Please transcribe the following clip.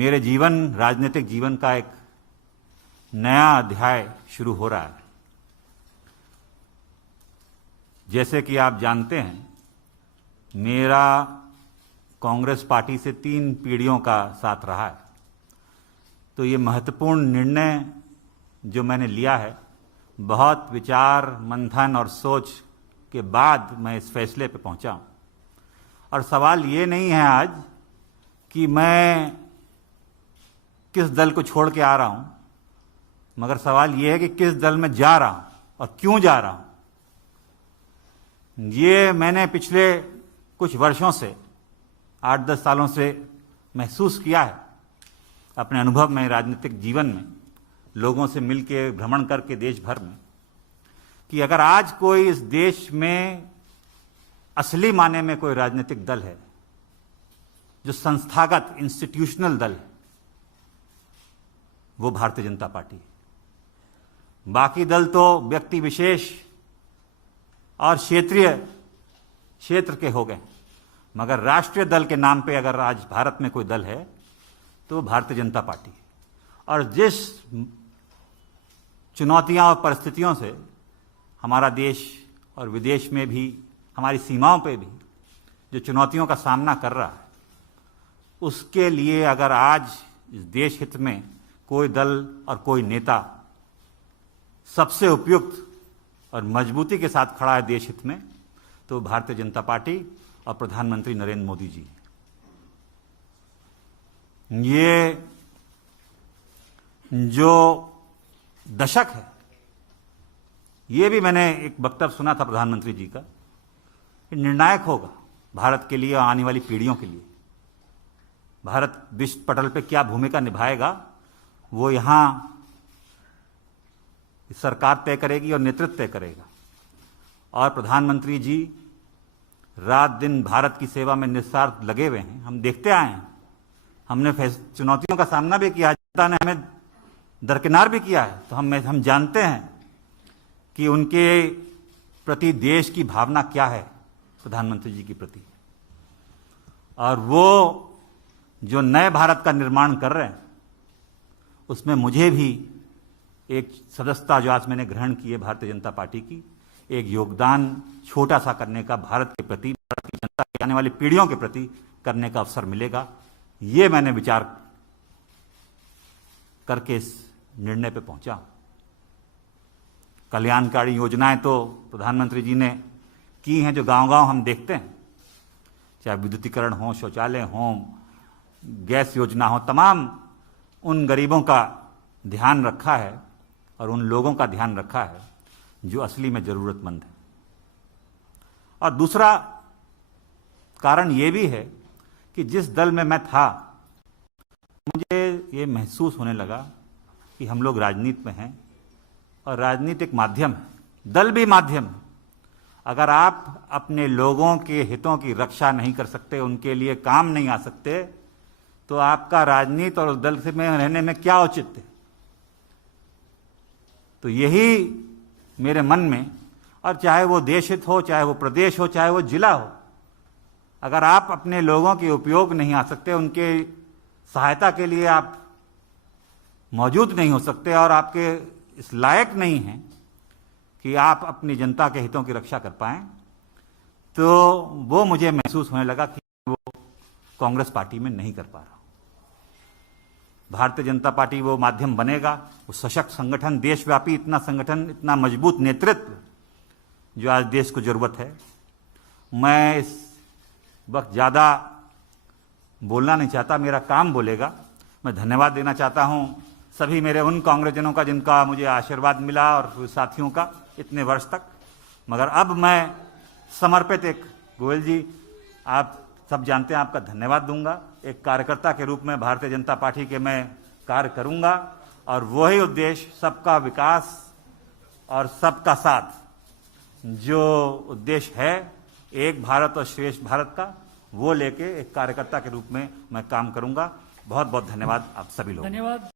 मेरे राजनीतिक जीवन का एक नया अध्याय शुरू हो रहा है। जैसे कि आप जानते हैं, मेरा कांग्रेस पार्टी से 3 पीढ़ियों का साथ रहा है। तो ये महत्वपूर्ण निर्णय जो मैंने लिया है, बहुत विचार मंथन और सोच के बाद मैं इस फैसले पे पहुंचा हूं। और सवाल ये नहीं है आज कि मैं किस दल को छोड़ के आ रहा हूं, मगर सवाल ये है कि किस दल में जा रहा हूं और क्यों जा रहा हूं। ये मैंने पिछले कुछ वर्षों से 8-10 सालों से महसूस किया है अपने अनुभव में, राजनीतिक जीवन में, लोगों से मिलके भ्रमण करके देश भर में, कि अगर आज कोई इस देश में असली माने में कोई राजनीतिक दल है जो संस्थागत इंस्टीट्यूशनल दल है, वो भारतीय जनता पार्टी है। बाकी दल तो व्यक्ति विशेष और क्षेत्र के हो गए, मगर राष्ट्रीय दल के नाम पे अगर आज भारत में कोई दल है तो भारतीय जनता पार्टी है। और जिस चुनौतियां और परिस्थितियों से हमारा देश और विदेश में भी, हमारी सीमाओं पे भी जो चुनौतियों का सामना कर रहा है, उसके लिए अगर आज इस देश हित में कोई दल और कोई नेता सबसे उपयुक्त और मजबूती के साथ खड़ा है देश हित में, तो भारतीय जनता पार्टी और प्रधानमंत्री नरेंद्र मोदी जी। ये जो दशक है, ये भी मैंने एक वक्तव्य सुना था प्रधानमंत्री जी का, निर्णायक होगा भारत के लिए और आने वाली पीढ़ियों के लिए। भारत विश्व पटल पे क्या भूमिका निभाएगा, वो यहां सरकार तय करेगी और नेतृत्व तय करेगा। और प्रधानमंत्री जी रात दिन भारत की सेवा में निस्वार्थ लगे हुए हैं। हम देखते आए हैं, हमने चुनौतियों का सामना भी किया, जनता ने हमें दरकिनार भी किया है, तो हम जानते हैं कि उनके प्रति देश की भावना क्या है, प्रधानमंत्री जी के प्रति। और वो जो नए भारत का निर्माण कर रहे हैं, उसमें मुझे भी एक सदस्यता जो आज मैंने ग्रहण की है भारतीय जनता पार्टी की, एक योगदान छोटा सा करने का भारत के प्रति, भारत की जनता की आने वाली पीढ़ियों के प्रति करने का अवसर मिलेगा। ये मैंने विचार करके इस निर्णय पे पहुंचा। कल्याणकारी योजनाएं तो प्रधानमंत्री जी ने की हैं, जो गांव-गांव हम देखते हैं, चाहे विद्युतीकरण हो, शौचालय हो, गैस योजना हो, तमाम उन गरीबों का ध्यान रखा है और उन लोगों का ध्यान रखा है जो असली में जरूरतमंद है। और दूसरा कारण यह भी है कि जिस दल में मैं था, मुझे ये महसूस होने लगा कि हम लोग राजनीति में हैं और राजनीति एक माध्यम है, दल भी माध्यम है। अगर आप अपने लोगों के हितों की रक्षा नहीं कर सकते, उनके लिए काम नहीं आ सकते, तो आपका राजनीति और दल से में रहने में क्या औचित्य है। तो यही मेरे मन में, और चाहे वो देश हित हो, चाहे वो प्रदेश हो, चाहे वो जिला हो, अगर आप अपने लोगों के उपयोग नहीं आ सकते, उनके सहायता के लिए आप मौजूद नहीं हो सकते और आपके इस लायक नहीं हैं कि आप अपनी जनता के हितों की रक्षा कर पाएं, तो वो मुझे महसूस होने लगा कि वो कांग्रेस पार्टी में नहीं कर पा रहा। भारतीय जनता पार्टी वो माध्यम बनेगा, वो सशक्त संगठन, देशव्यापी इतना संगठन, इतना मजबूत नेतृत्व जो आज देश को जरूरत है। मैं इस वक्त ज़्यादा बोलना नहीं चाहता, मेरा काम बोलेगा। मैं धन्यवाद देना चाहता हूं सभी मेरे उन कांग्रेसजनों का जिनका मुझे आशीर्वाद मिला और साथियों का इतने वर्ष तक। मगर अब मैं समर्पित एक, गोयल जी आप सब जानते हैं, आपका धन्यवाद दूंगा। एक कार्यकर्ता के रूप में भारतीय जनता पार्टी के मैं कार्य करूंगा और वही उद्देश्य, सबका विकास और सबका साथ, जो उद्देश्य है एक भारत और श्रेष्ठ भारत का, वो लेके एक कार्यकर्ता के रूप में मैं काम करूंगा। बहुत बहुत धन्यवाद आप सभी लोगों को। धन्यवाद।